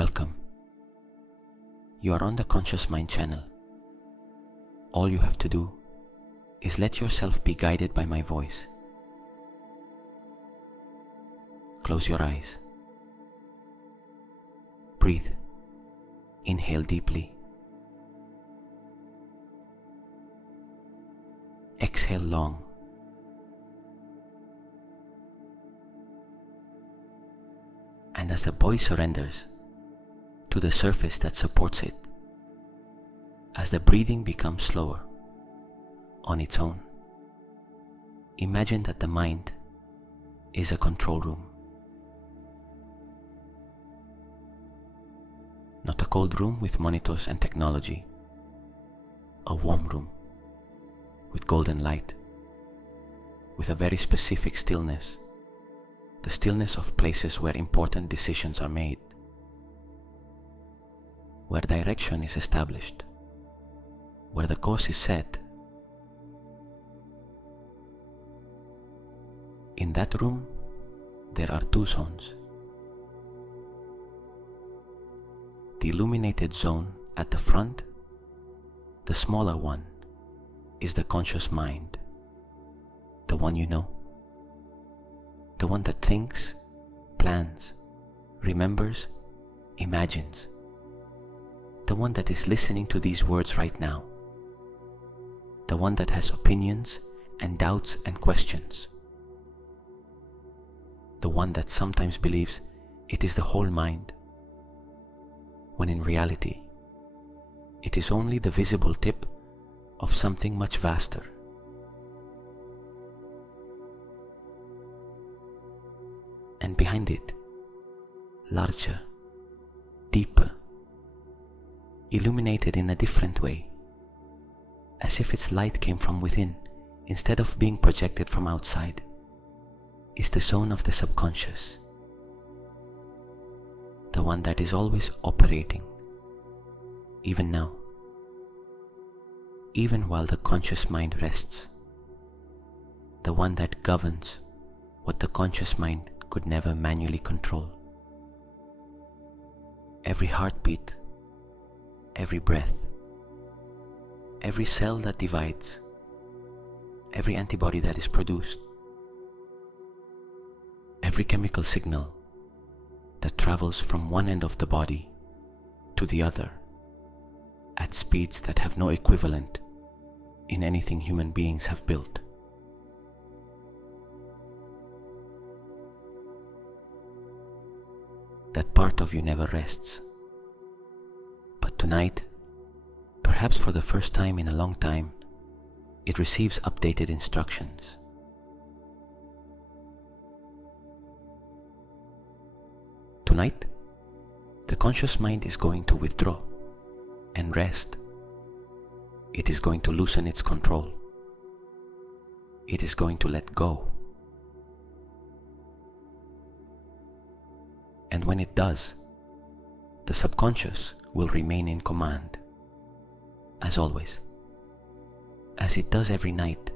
Welcome. You are on the Conscious Mind channel. All you have to do is let yourself be guided by my voice. Close your eyes. Breathe. Inhale deeply. Exhale long. And as the body surrenders to the surface that supports it, as the breathing becomes slower on its own, imagine that the mind is a control room. Not a cold room with monitors and technology, a warm room with golden light, with a very specific stillness, the stillness of places where important decisions are made, where direction is established, where the course is set. In that room, there are two zones. The illuminated zone at the front, the smaller one, is the conscious mind, the one you know, the one that thinks, plans, remembers, imagines, the one that is listening to these words right now, the one that has opinions and doubts and questions, the one that sometimes believes it is the whole mind, when in reality it is only the visible tip of something much vaster. And behind it, larger, deeper, illuminated in a different way, as if its light came from within instead of being projected from outside, is the zone of the subconscious, the one that is always operating, even now, even while the conscious mind rests, the one that governs what the conscious mind could never manually control. Every heartbeat, every breath, every cell that divides, every antibody that is produced, every chemical signal that travels from one end of the body to the other at speeds that have no equivalent in anything human beings have built. That part of you never rests. But tonight, perhaps for the first time in a long time, it receives updated instructions. Tonight, the conscious mind is going to withdraw and rest. It is going to loosen its control. It is going to let go. And when it does, the subconscious will remain in command, as always, as it does every night.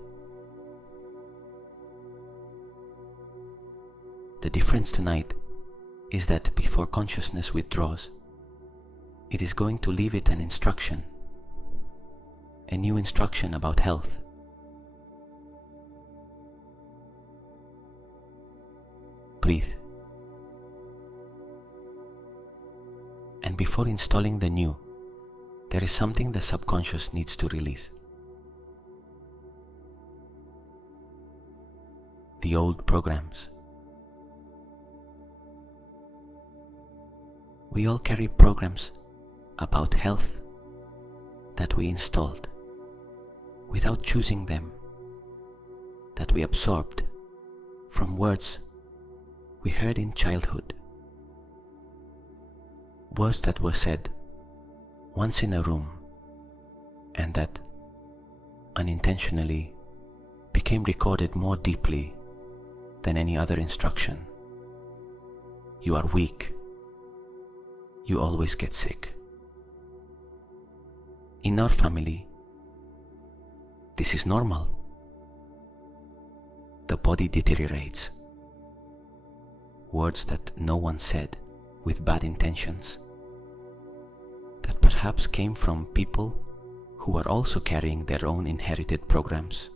The difference tonight is that before consciousness withdraws, it is going to leave it an instruction, a new instruction about health. Breathe. And before installing the new, there is something the subconscious needs to release. The old programs. We all carry programs about health that we installed without choosing them, that we absorbed from words we heard in childhood, words that were said once in a room and that unintentionally became recorded more deeply than any other instruction. You are weak. You always get sick. In our family, this is normal. The body deteriorates. Words that no one said with bad intentions that perhaps came from people who are also carrying their own inherited programs.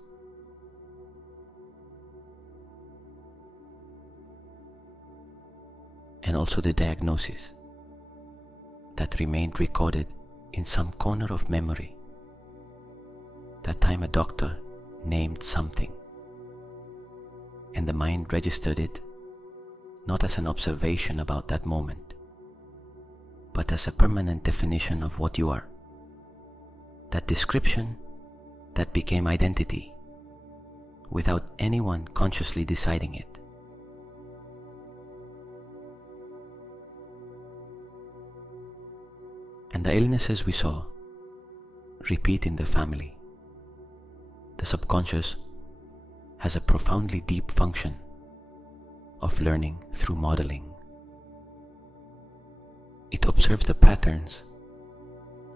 And also the diagnosis that remained recorded in some corner of memory. That time a doctor named something, and the mind registered it not as an observation about that moment, but as a permanent definition of what you are. That description that became identity without anyone consciously deciding it. And the illnesses we saw repeat in the family. The subconscious has a profoundly deep function of learning through modeling. It observes the patterns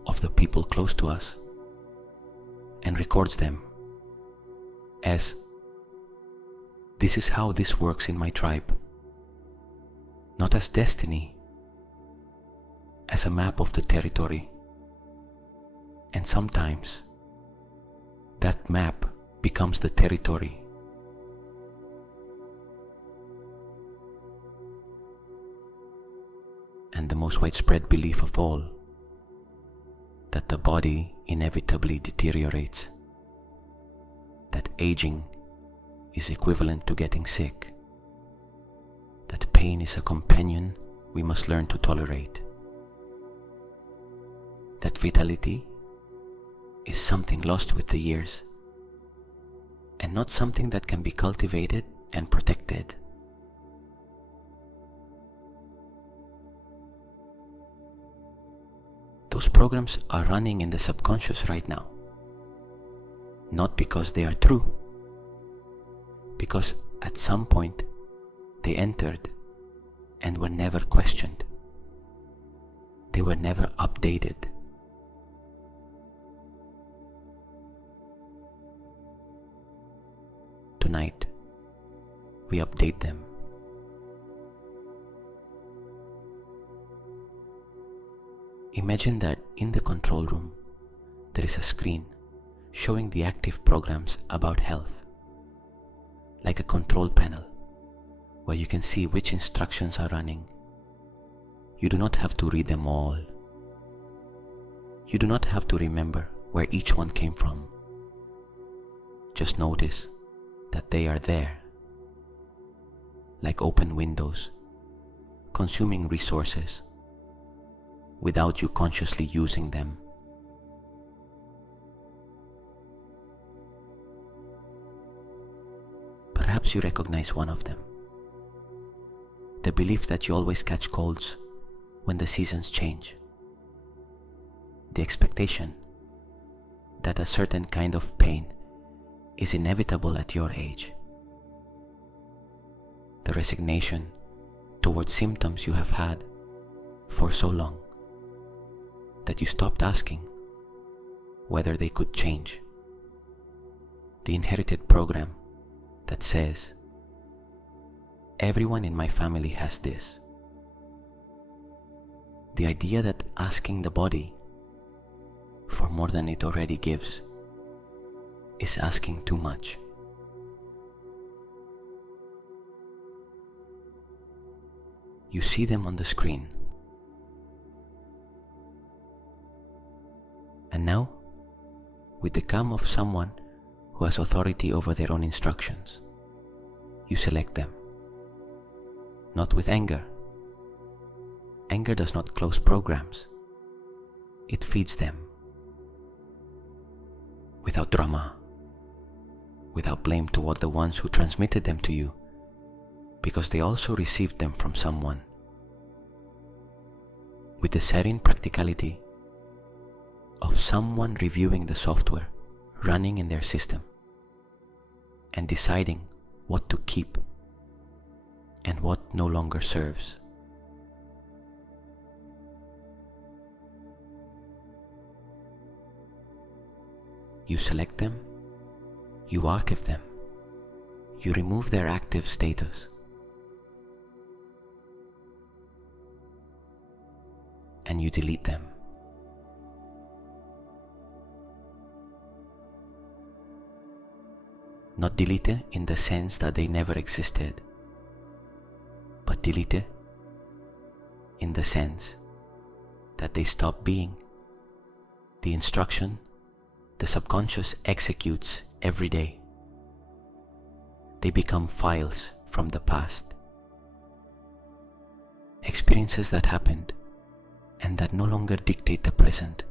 of the people close to us and records them as, this is how this works in my tribe, not as destiny, as a map of the territory. And sometimes that map becomes the territory. And the most widespread belief of all, that the body inevitably deteriorates, that aging is equivalent to getting sick, that pain is a companion we must learn to tolerate, that vitality is something lost with the years and not something that can be cultivated and protected. Those programs are running in the subconscious right now, not because they are true, because at some point they entered and were never questioned. They were never updated. Tonight, we update them. Imagine that in the control room, there is a screen showing the active programs about health, like a control panel where you can see which instructions are running. You do not have to read them all. You do not have to remember where each one came from. Just notice that they are there, like open windows, consuming resources without you consciously using them. Perhaps you recognize one of them. The belief that you always catch colds when the seasons change. The expectation that a certain kind of pain is inevitable at your age. The resignation towards symptoms you have had for so long that you stopped asking whether they could change. The inherited program that says, everyone in my family has this. The idea that asking the body for more than it already gives is asking too much. You see them on the screen. And now, with the calm of someone who has authority over their own instructions, you select them. Not with anger. Anger does not close programs. It feeds them. Without drama. Without blame toward the ones who transmitted them to you, because they also received them from someone. With the serene practicality of someone reviewing the software running in their system and deciding what to keep and what no longer serves. You select them, you archive them, you remove their active status, and you delete them. Not deleted in the sense that they never existed, but deleted in the sense that they stop being the instruction the subconscious executes every day. They become files from the past, experiences that happened and that no longer dictate the present,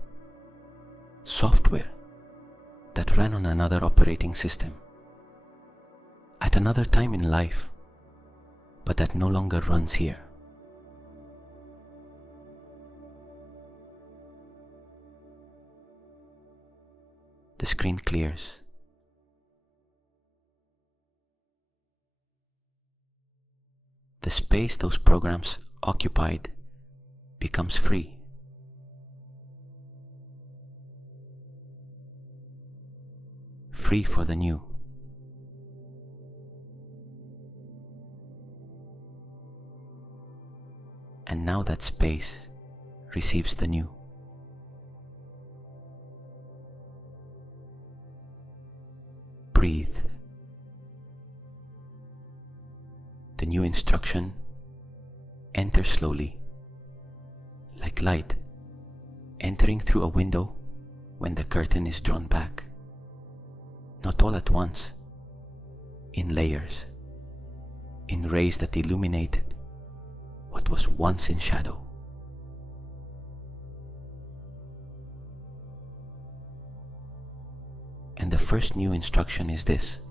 software that ran on another operating system at another time in life, but that no longer runs here. The screen clears. The space those programs occupied becomes free. Free for the new. And now that space receives the new. Breathe. The new instruction enters slowly, like light entering through a window when the curtain is drawn back. Not all at once, in layers, in rays that illuminate what was once in shadow. And the first new instruction is this: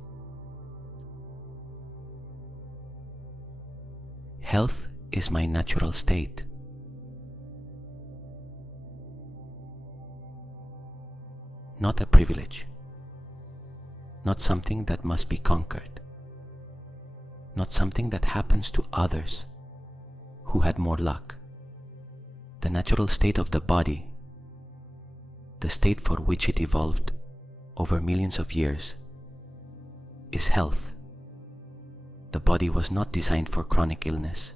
health is my natural state. Not a privilege, not something that must be conquered, not something that happens to others who had more luck. The natural state of the body, the state for which it evolved over millions of years, is health. The body was not designed for chronic illness.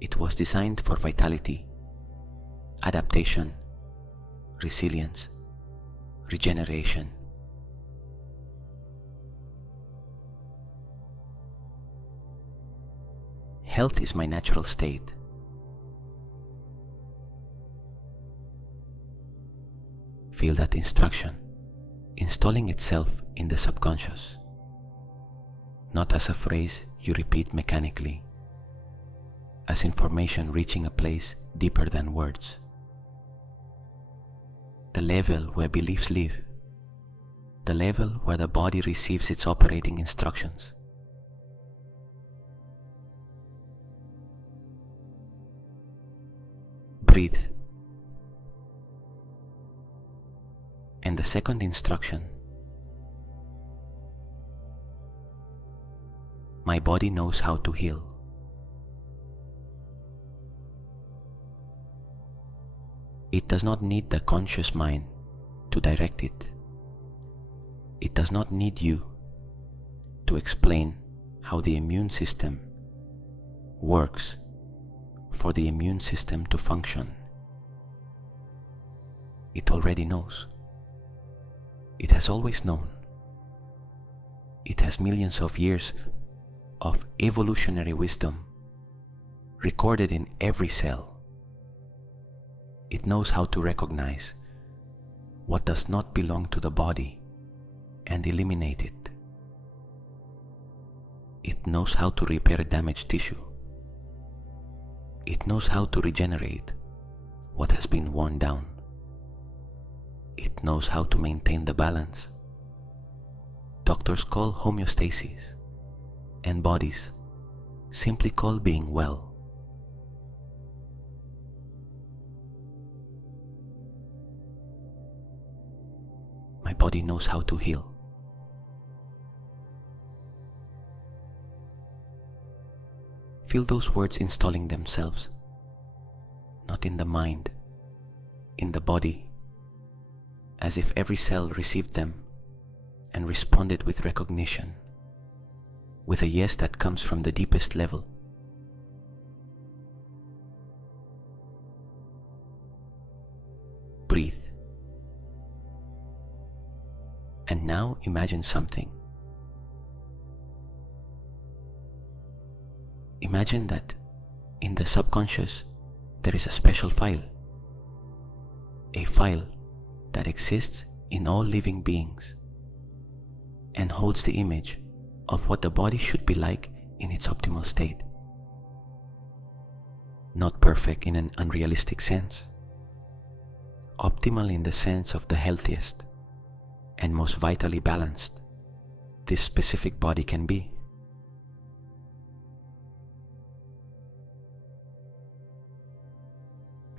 It was designed for vitality, adaptation, resilience, regeneration. Health is my natural state. Feel that instruction installing itself in the subconscious, not as a phrase you repeat mechanically, as information reaching a place deeper than words. The level where beliefs live, the level where the body receives its operating instructions. Breathe. And the second instruction: my body knows how to heal. It does not need the conscious mind to direct it. It does not need you to explain how the immune system works for the immune system to function. It already knows. It has always known. It has millions of years of evolutionary wisdom recorded in every cell. It knows how to recognize what does not belong to the body and eliminate it. It knows how to repair damaged tissue. It knows how to regenerate what has been worn down. It knows how to maintain the balance doctors call homeostasis, and bodies simply call being well. My body knows how to heal. Feel those words installing themselves, not in the mind, in the body, as if every cell received them and responded with recognition, with a yes that comes from the deepest level. Breathe. And now now imagine something. Imagine that in the subconscious there is a special file. A file that exists in all living beings and holds the image of what the body should be like in its optimal state. Not perfect in an unrealistic sense. Optimal in the sense of the healthiest and most vitally balanced this specific body can be.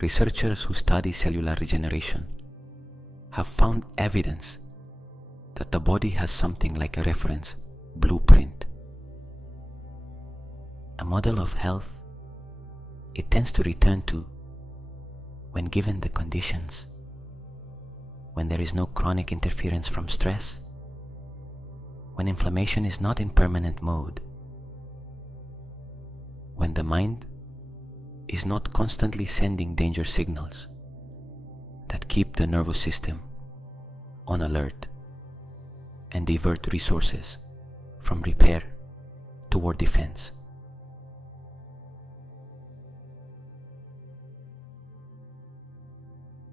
Researchers who study cellular regeneration have found evidence that the body has something like a reference blueprint, a model of health it tends to return to when given the conditions, when there is no chronic interference from stress, when inflammation is not in permanent mode, when the mind is not constantly sending danger signals that keep the nervous system on alert and divert resources from repair toward defense.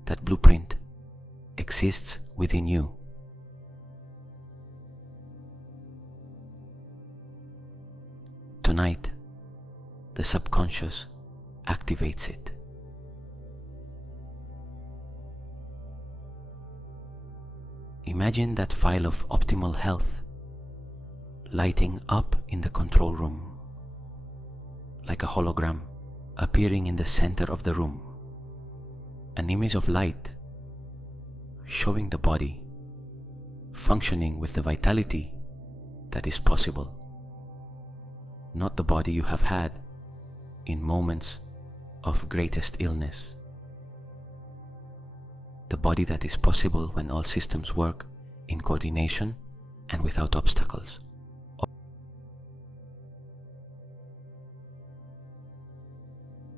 That blueprint exists within you. Tonight, the subconscious activates it. Imagine that file of optimal health lighting up in the control room, like a hologram appearing in the center of the room, an image of light showing the body functioning with the vitality that is possible, not the body you have had in moments of greatest illness. The body that is possible when all systems work in coordination and without obstacles.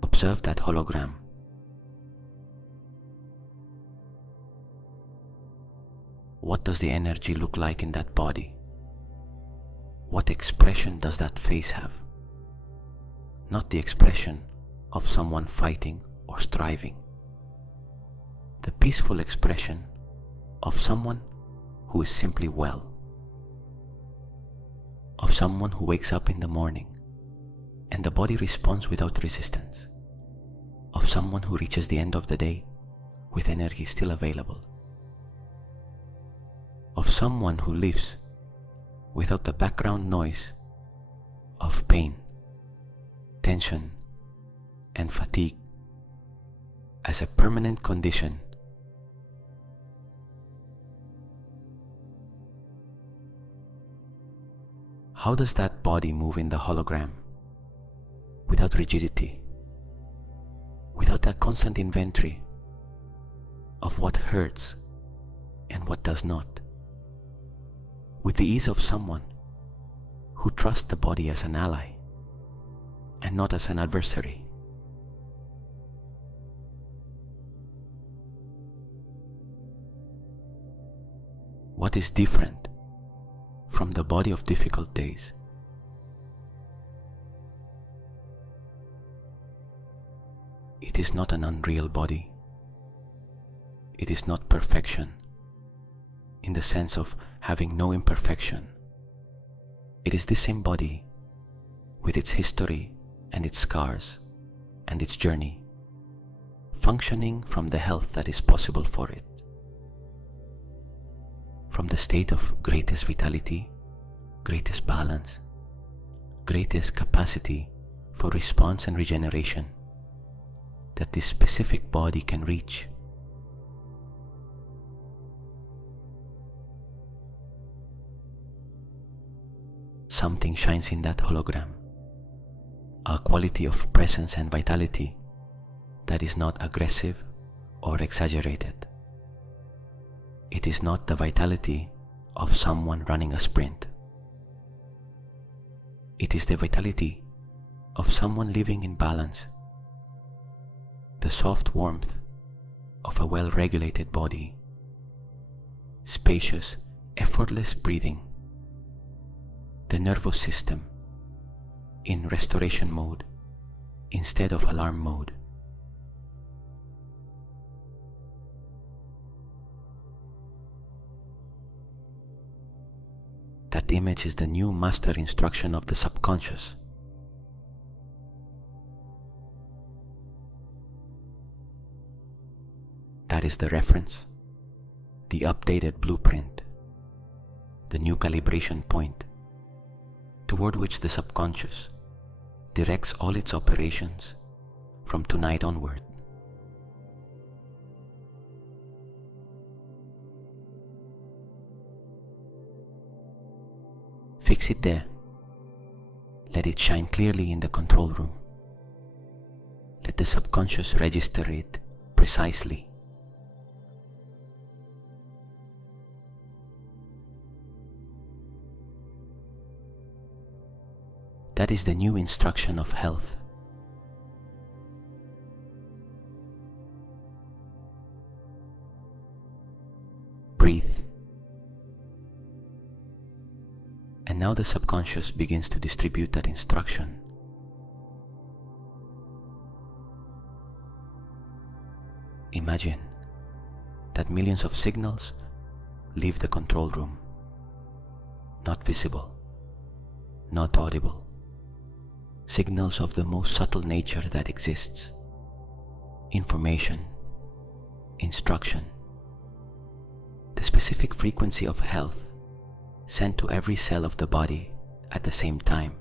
Observe that hologram. What does the energy look like in that body? What expression does that face have? Not the expression of someone fighting or striving. The peaceful expression of someone who is simply well. Of someone who wakes up in the morning and the body responds without resistance. Of someone who reaches the end of the day with energy still available. Of someone who lives without the background noise of pain, tension, and fatigue as a permanent condition. How does that body move in the hologram? Without rigidity, without that constant inventory of what hurts and what does not, with the ease of someone who trusts the body as an ally and not as an adversary. What is different from the body of difficult days? It is not an unreal body. It is not perfection in the sense of having no imperfection. It is the same body with its history and its scars and its journey, functioning from the health that is possible for it. From the state of greatest vitality, greatest balance, greatest capacity for response and regeneration that this specific body can reach. Something shines in that hologram, a quality of presence and vitality that is not aggressive or exaggerated. It is not the vitality of someone running a sprint. It is the vitality of someone living in balance, the soft warmth of a well-regulated body, spacious, effortless breathing, the nervous system in restoration mode instead of alarm mode. That image is the new master instruction of the subconscious. That is the reference, the updated blueprint, the new calibration point toward which the subconscious directs all its operations from tonight onward. Fix it there. Let it shine clearly in the control room. Let the subconscious register it precisely. That is the new instruction of health. Breathe. And now the subconscious begins to distribute that instruction. Imagine that millions of signals leave the control room, not visible, not audible, signals of the most subtle nature that exists, information, instruction, the specific frequency of health sent to every cell of the body at the same time.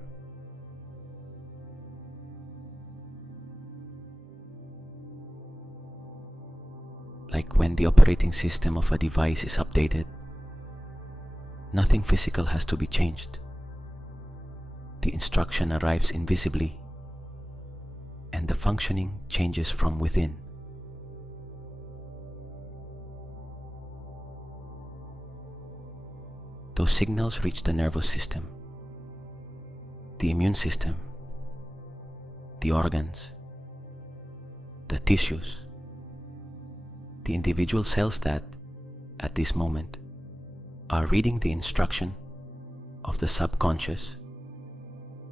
Like when the operating system of a device is updated, nothing physical has to be changed. The instruction arrives invisibly, and the functioning changes from within. Those signals reach the nervous system, the immune system, the organs, the tissues, the individual cells that, at this moment, are reading the instruction of the subconscious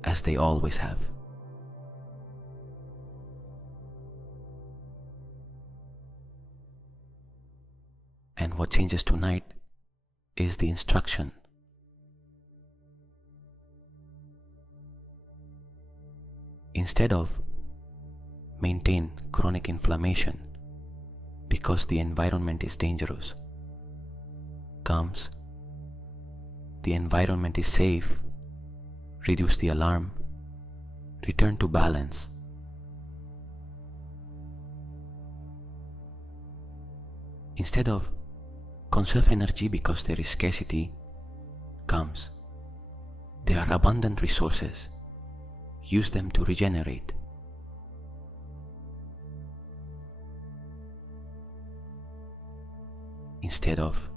as they always have. And what changes tonight is the instruction. Instead of maintain chronic inflammation because the environment is dangerous, comes the environment is safe, reduce the alarm, return to balance. Instead of conserve energy because there is scarcity, comes there are abundant resources, use them to regenerate. Instead of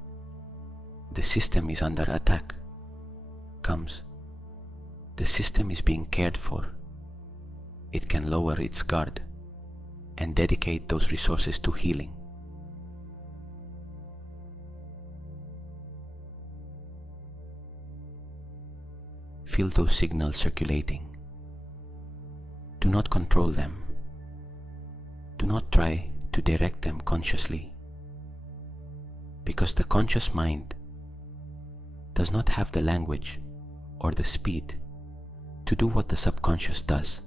the system is under attack, comes the system is being cared for. It can lower its guard and dedicate those resources to healing. Feel those signals circulating. Do not control them. Do not try to direct them consciously, because the conscious mind does not have the language or the speed to do what the subconscious does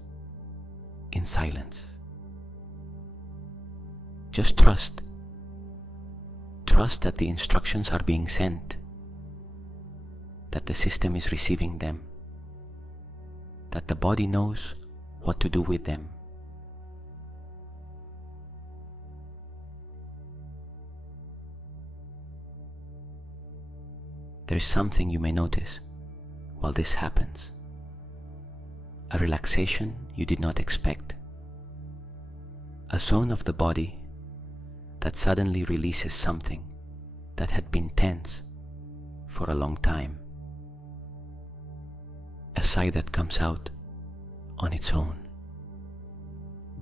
in silence. Just trust. Trust that the instructions are being sent, that the system is receiving them, that the body knows what to do with them. There is something you may notice while this happens. A relaxation you did not expect. A zone of the body that suddenly releases something that had been tense for a long time. A sigh that comes out on its own,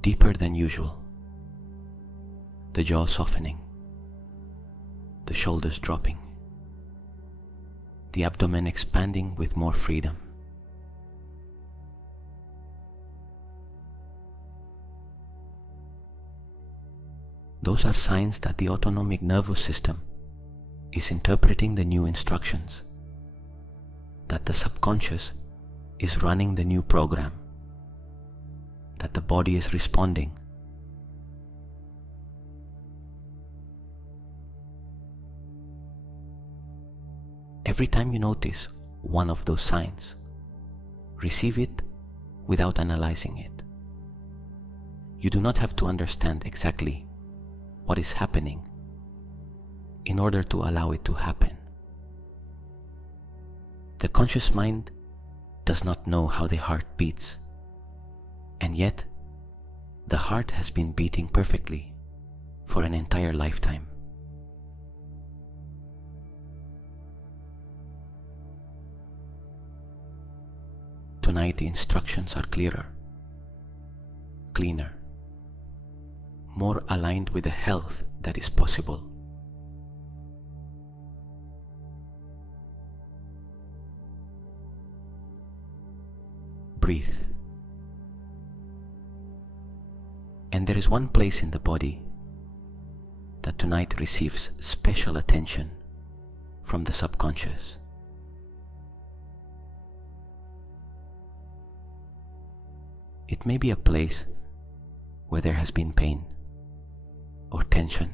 deeper than usual. The jaw softening, the shoulders dropping, the abdomen expanding with more freedom. Those are signs that the autonomic nervous system is interpreting the new instructions, that the subconscious is running the new program, that the body is responding. Every time you notice one of those signs, receive it without analyzing it. You do not have to understand exactly what is happening in order to allow it to happen. The conscious mind does not know how the heart beats, and yet the heart has been beating perfectly for an entire lifetime. Tonight the instructions are clearer, cleaner, more aligned with the health that is possible. Breathe. And there is one place in the body that tonight receives special attention from the subconscious. It may be a place where there has been pain, or tension,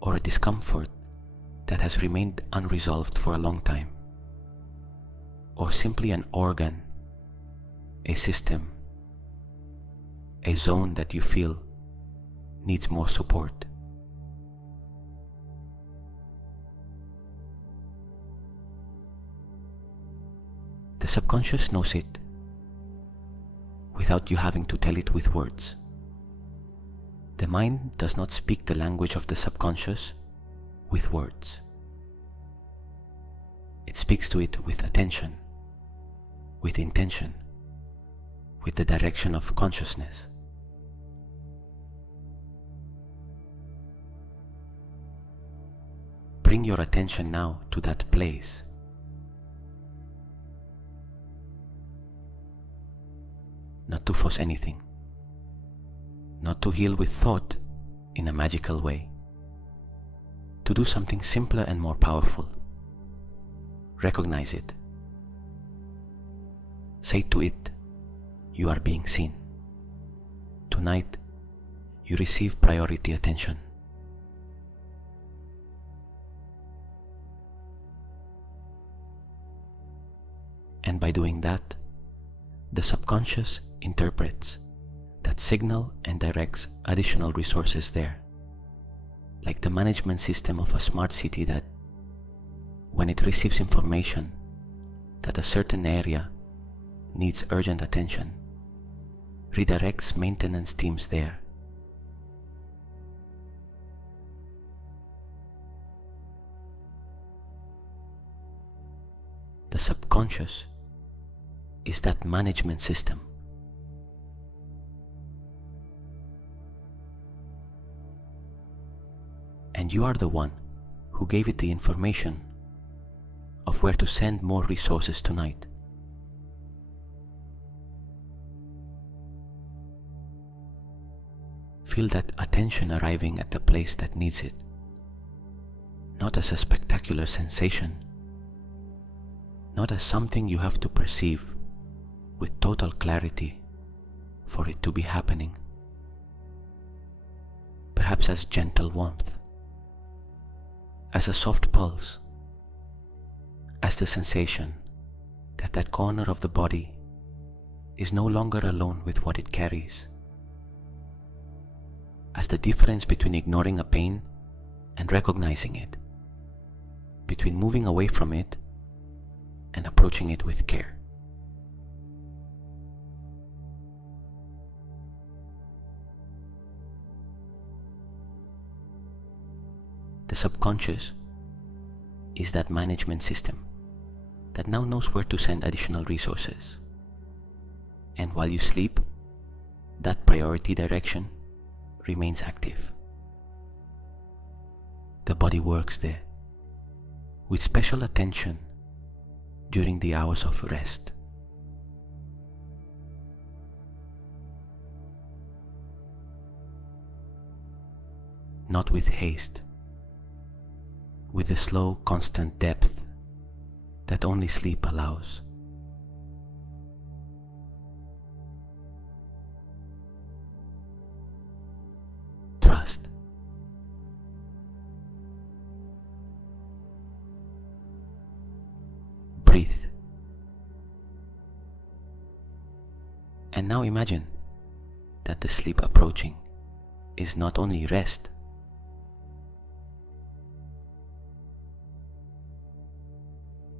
or a discomfort that has remained unresolved for a long time, or simply an organ, a system, a zone that you feel needs more support. The subconscious knows it without you having to tell it with words. The mind does not speak the language of the subconscious with words. It speaks to it with attention, with intention, with the direction of consciousness. Bring your attention now to that place. Not to force anything, not to heal with thought in a magical way, to do something simpler and more powerful. Recognize it. Say to it, you are being seen. Tonight, you receive priority attention. And by doing that, the subconscious interprets that signal and directs additional resources there, like the management system of a smart city that, when it receives information that a certain area needs urgent attention, redirects maintenance teams there. The subconscious is that management system. And you are the one who gave it the information of where to send more resources tonight. Feel that attention arriving at the place that needs it, not as a spectacular sensation, not as something you have to perceive with total clarity for it to be happening, perhaps as gentle warmth, as a soft pulse, as the sensation that that corner of the body is no longer alone with what it carries, as the difference between ignoring a pain and recognizing it, between moving away from it and approaching it with care. The subconscious is that management system that now knows where to send additional resources. And while you sleep, that priority direction remains active. The body works there, with special attention during the hours of rest. Not with haste, with the slow, constant depth that only sleep allows. Trust. Breathe. And now imagine that the sleep approaching is not only rest,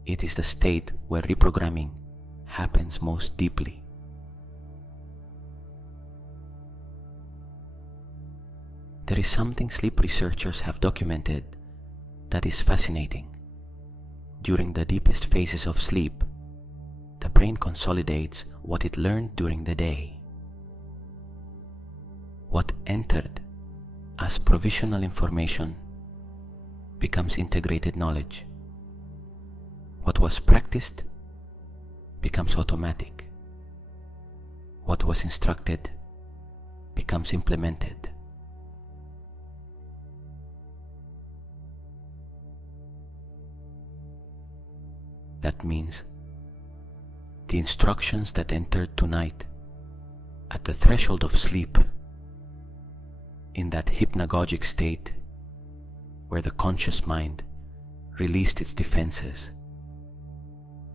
it is the state where reprogramming happens most deeply. There is something sleep researchers have documented that is fascinating. During the deepest phases of sleep, the brain consolidates what it learned during the day. What entered as provisional information becomes integrated knowledge. What was practiced becomes automatic. What was instructed becomes implemented. That means the instructions that entered tonight at the threshold of sleep, in that hypnagogic state where the conscious mind released its defenses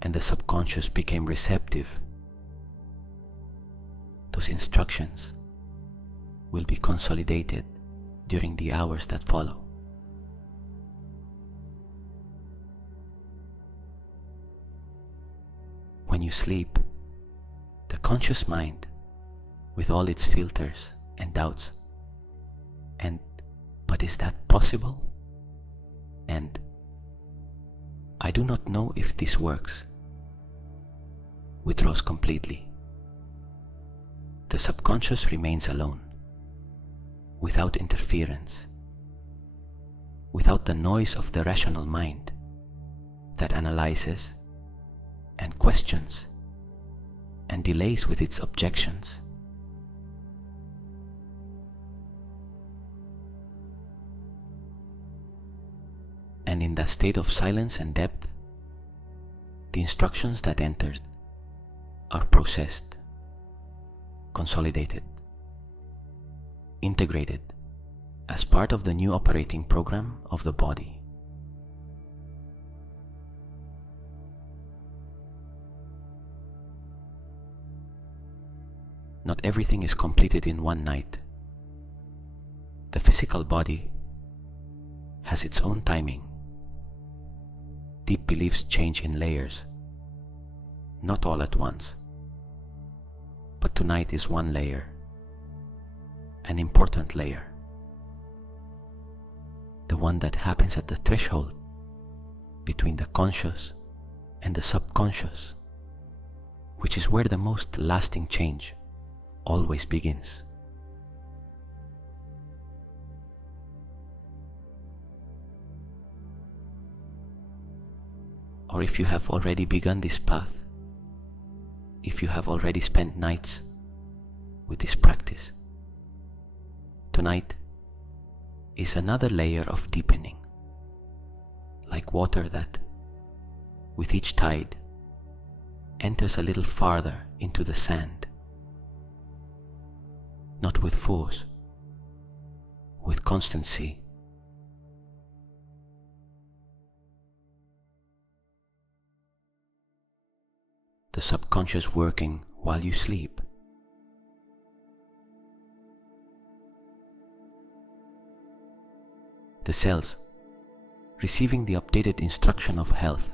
and the subconscious became receptive, those instructions will be consolidated during the hours that follow. When you sleep, the conscious mind, with all its filters and doubts, but is that possible? And I do not know if this works, withdraws completely. The subconscious remains alone, without interference, without the noise of the rational mind that analyzes and questions and delays with its objections. And in that state of silence and depth, the instructions that entered are processed, consolidated, integrated as part of the new operating program of the body. Not everything is completed in one night. The physical body has its own timing. Deep beliefs change in layers, not all at once. But tonight is one layer, an important layer. The one that happens at the threshold between the conscious and the subconscious, which is where the most lasting change always begins. Or if you have already begun this path, if you have already spent nights with this practice, tonight is another layer of deepening, like water that, with each tide, enters a little farther into the sand. Not with force, with constancy. The subconscious working while you sleep. The cells receiving the updated instruction of health,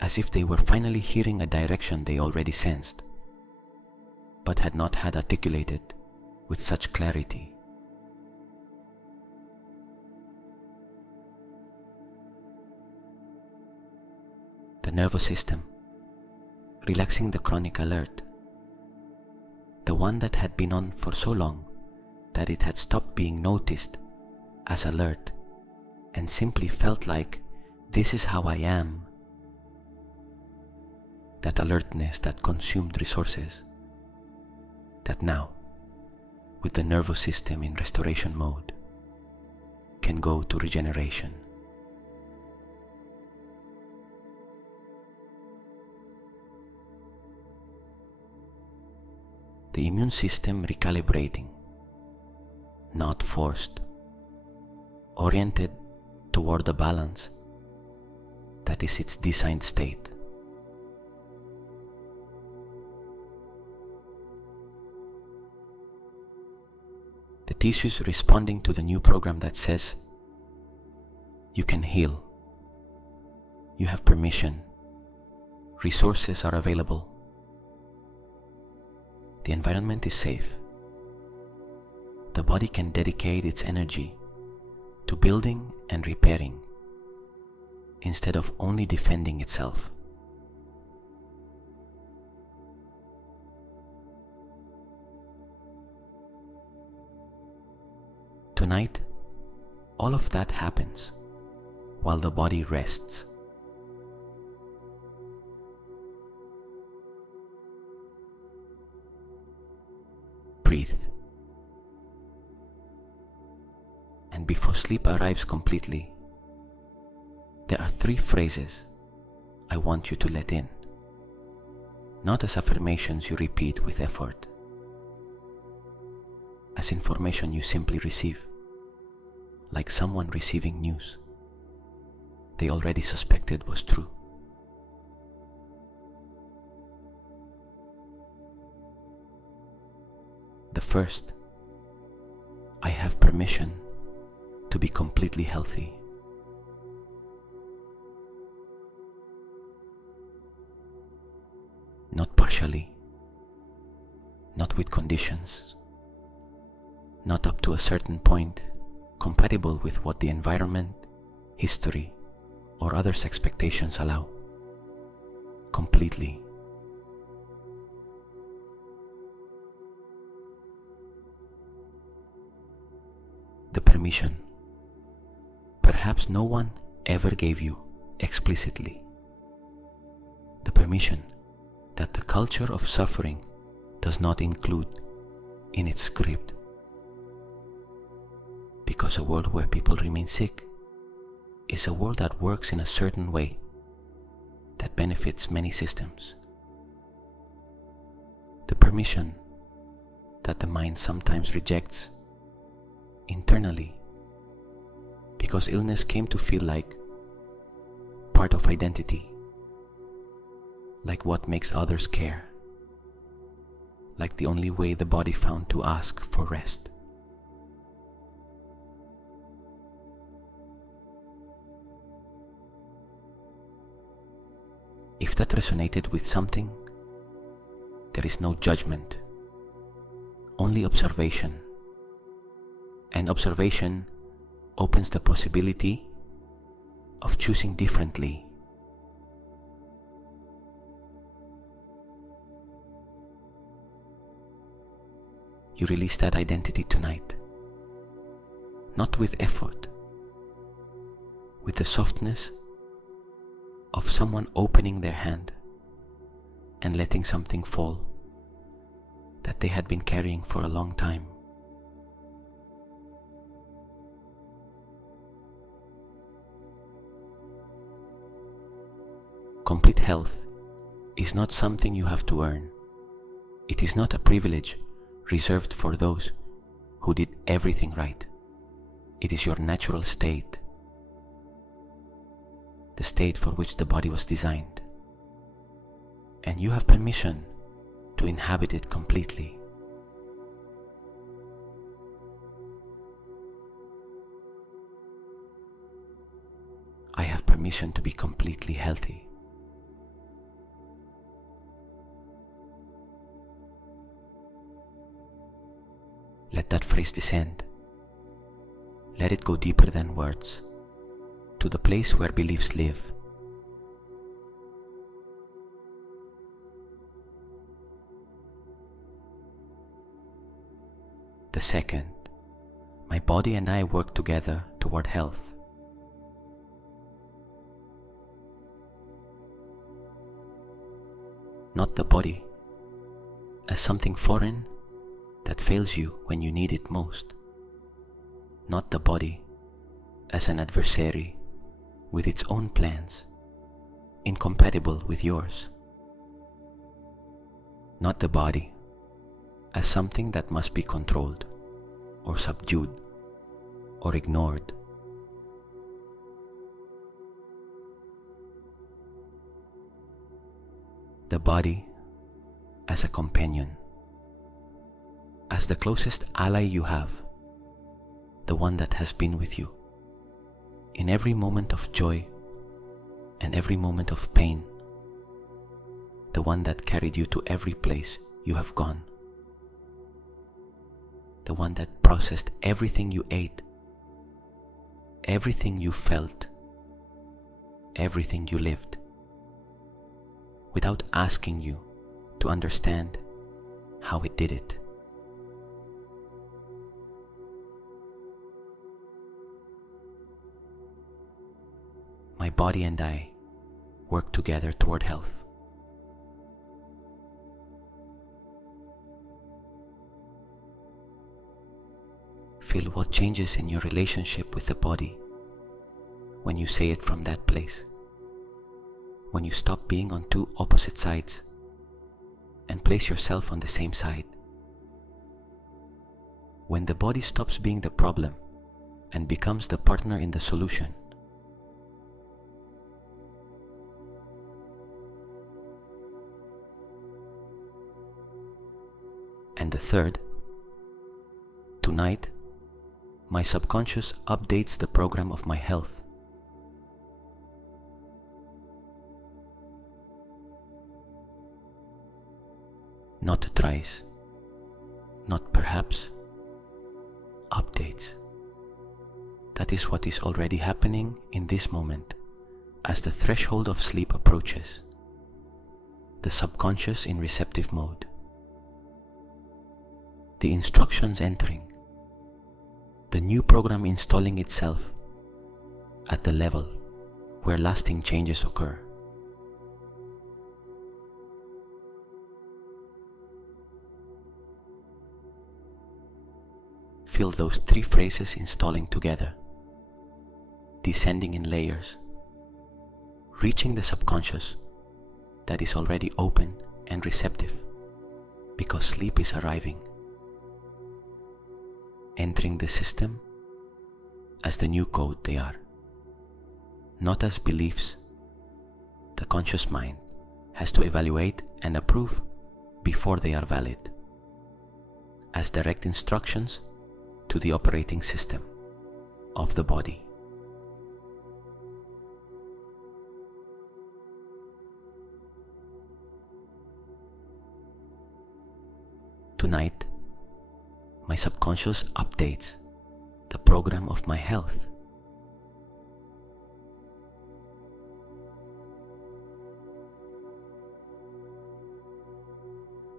as if they were finally hearing a direction they already sensed, but had not had articulated with such clarity. The nervous system relaxing the chronic alert, the one that had been on for so long that it had stopped being noticed as alert and simply felt like This is how I am. That alertness that consumed resources, that now, with the nervous system in restoration mode, can go to regeneration. The immune system recalibrating, not forced, oriented toward the balance that is its designed state. The tissues responding to the new program that says, you can heal, you have permission, resources are available, the environment is safe. The body can dedicate its energy to building and repairing instead of only defending itself. Tonight, all of that happens while the body rests. Breathe. And before sleep arrives completely, there are 3 phrases I want you to let in, not as affirmations you repeat with effort, as information you simply receive, like someone receiving news they already suspected was true. The first, I have permission to be completely healthy. Not partially, not with conditions, not up to a certain point compatible with what the environment, history, or others' expectations allow. Completely. The permission, perhaps no one ever gave you explicitly. The permission that the culture of suffering does not include in its script. Because a world where people remain sick is a world that works in a certain way that benefits many systems. The permission that the mind sometimes rejects internally because illness came to feel like part of identity, like what makes others care, like the only way the body found to ask for rest. If that resonated with something, there is no judgment, only observation. And observation opens the possibility of choosing differently. You release that identity tonight, not with effort, with the softness of someone opening their hand and letting something fall that they had been carrying for a long time. Complete health is not something you have to earn. It is not a privilege reserved for those who did everything right. It is your natural state, the state for which the body was designed, and you have permission to inhabit it completely. I have permission to be completely healthy. Let that phrase descend. Let it go deeper than words, to the place where beliefs live. The second, my body and I work together toward health. not the body as something foreign that fails you when you need it most, not the body as an adversary with its own plans, incompatible with yours, not the body as something that must be controlled or subdued or ignored. The body as a companion, as the closest ally you have, the one that has been with you in every moment of joy and every moment of pain, the one that carried you to every place you have gone, the one that processed everything you ate, everything you felt, everything you lived, without asking you to understand how it did it. My body and I work together toward health. Feel what changes in your relationship with the body when you say it from that place. When you stop being on two opposite sides and place yourself on the same side. When the body stops being the problem and becomes the partner in the solution. And the third, tonight, my subconscious updates the program of my health. Not tries, not perhaps, updates. That is what is already happening in this moment as the threshold of sleep approaches, the subconscious in receptive mode, the instructions entering, the new program installing itself at the level where lasting changes occur. Feel those three phrases installing together, descending in layers, reaching the subconscious that is already open and receptive because sleep is arriving, entering the system as the new code they are, not as beliefs. The conscious mind has to evaluate and approve before they are valid, as direct instructions to the operating system of the body. Tonight, my subconscious updates the program of my health.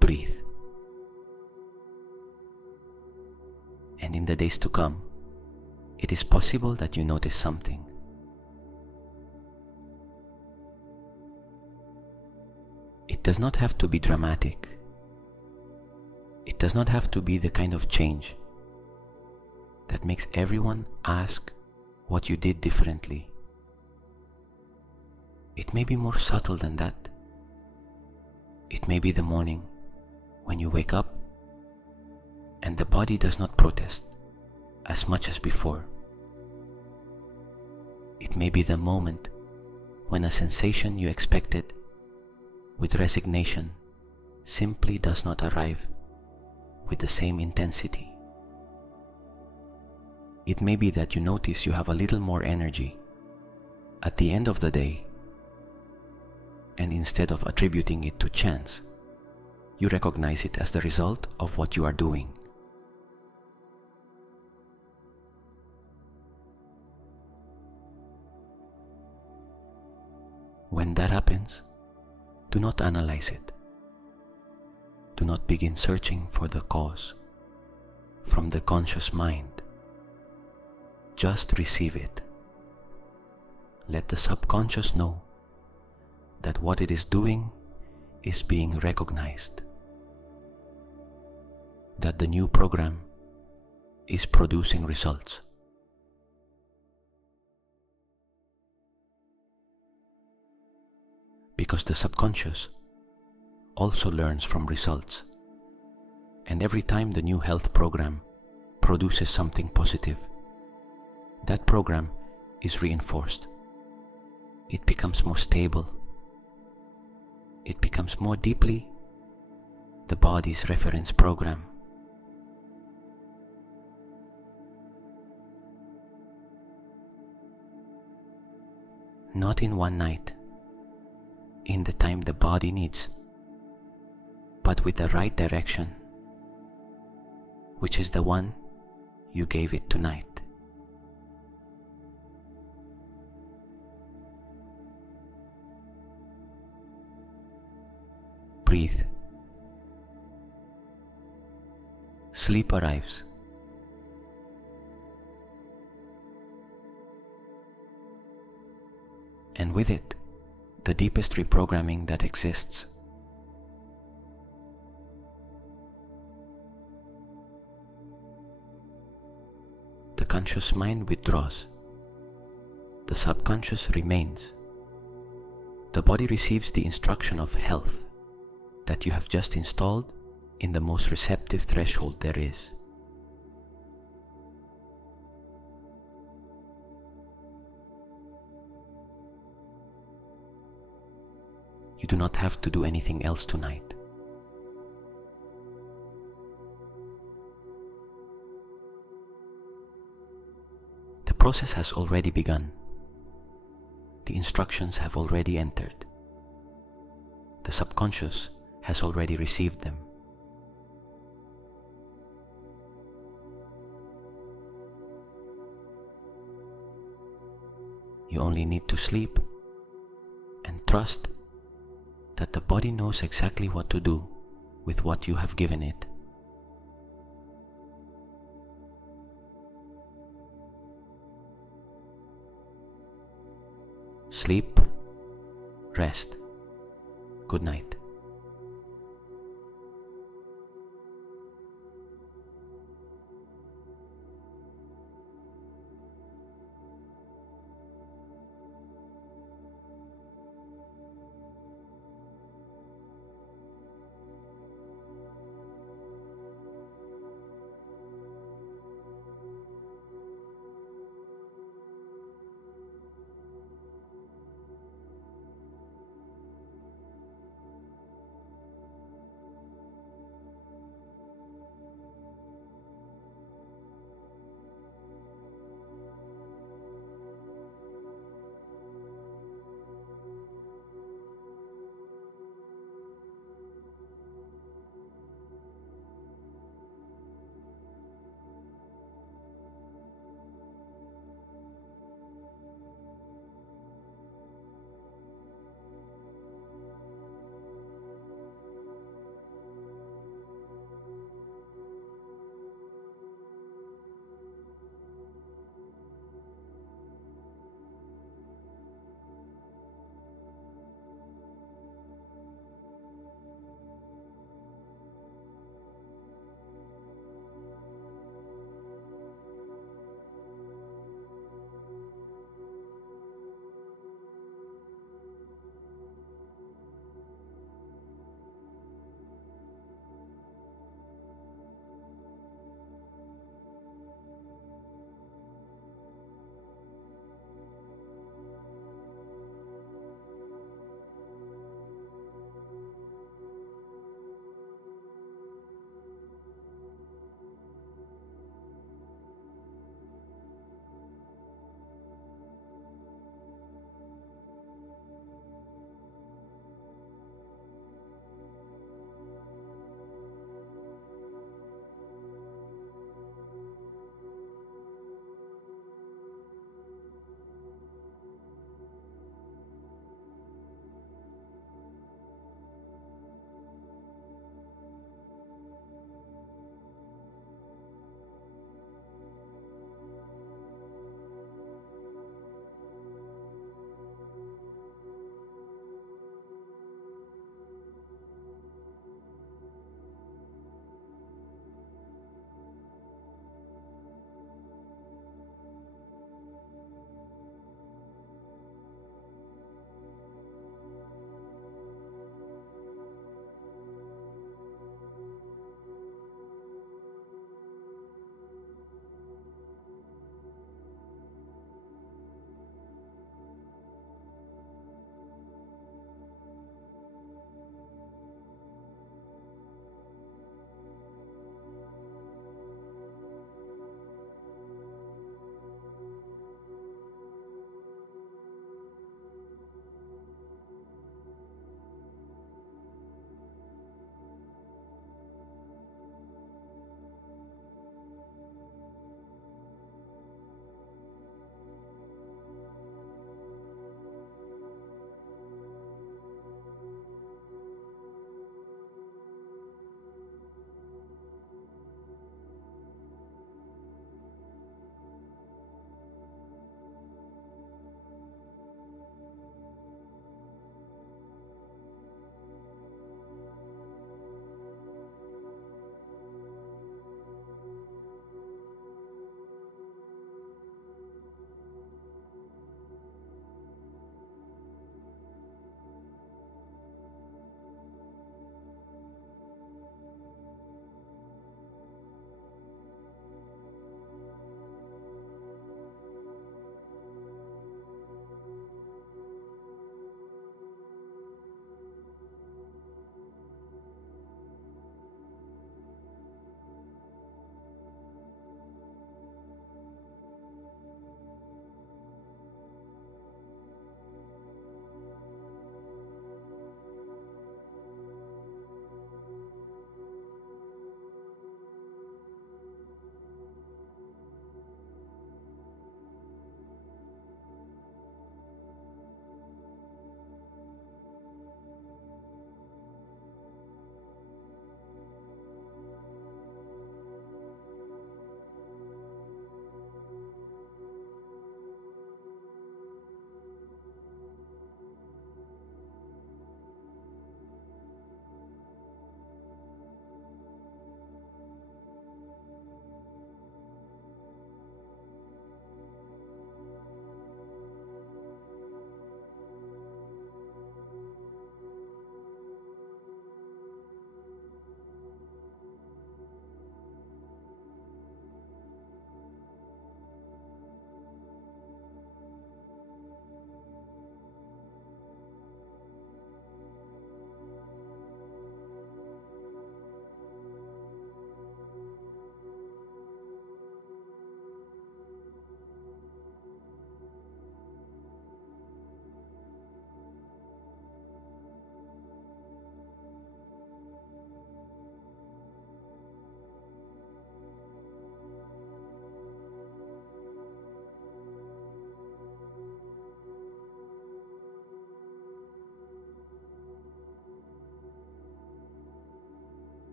Breathe. And in the days to come, it is possible that you notice something. It does not have to be dramatic. It does not have to be the kind of change that makes everyone ask what you did differently. It may be more subtle than that. It may be the morning when you wake up and the body does not protest as much as before. It may be the moment when a sensation you expected with resignation simply does not arrive with the same intensity. It may be that you notice you have a little more energy at the end of the day, and instead of attributing it to chance, you recognize it as the result of what you are doing. When that happens, do not analyze it. Do not begin searching for the cause from the conscious mind. Just receive it. Let the subconscious know that what it is doing is being recognized, that the new program is producing results. Because the subconscious also learns from results, and every time the new health program produces something positive, that program is reinforced. It becomes more stable. It becomes more deeply the body's reference program. Not in one night, in the time the body needs, but with the right direction, which is the one you gave it tonight. Breathe. Sleep arrives. And with it, the deepest reprogramming that exists. The conscious mind withdraws. The subconscious remains. The body receives the instruction of health that you have just installed in the most receptive threshold there is. You do not have to do anything else tonight. The process has already begun. The instructions have already entered. The subconscious has already received them. You only need to sleep and trust that the body knows exactly what to do with what you have given it. Sleep, rest, good night.